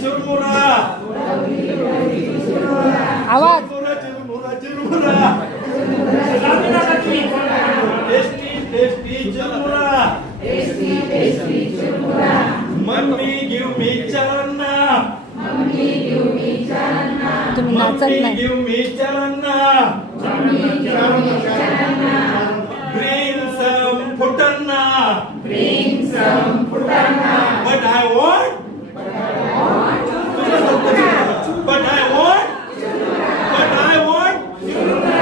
चुरमुरा आवाज चुरमुरा चुरमुरा टेस्टी टेस्टी चुरमुरा मम्मी गिव मी चलना तुम्ही नाचत मम्मी नाही. गिव मी चलना bring some putana but I want churmura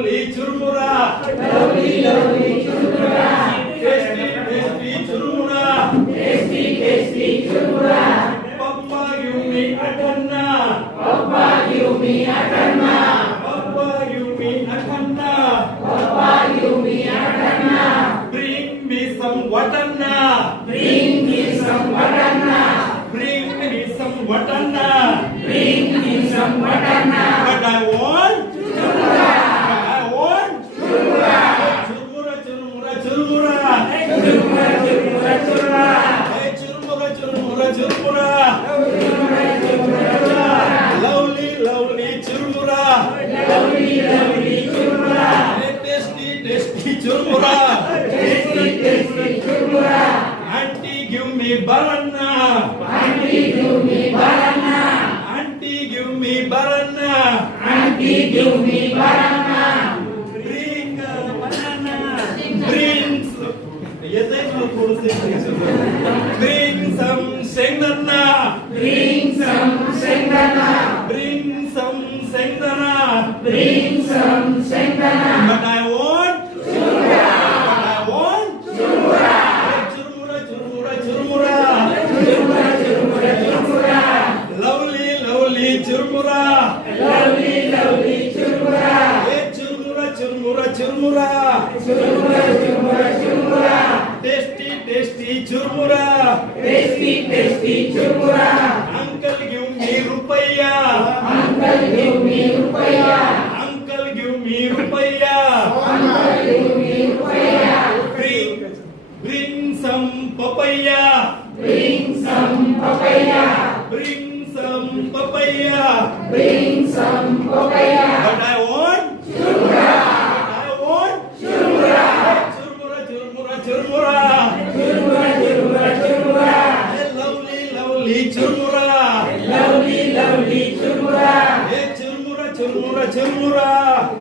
hey churmura lovely churmura tasty churmura papa give me akanna bring me some watana but I want churmura hey churmura lovely churmura hey tasty churmura auntie give me banana bring banana bring some sengdana but I want churmura lovely churmura hey churmura tasty churmura uncle give me rupaya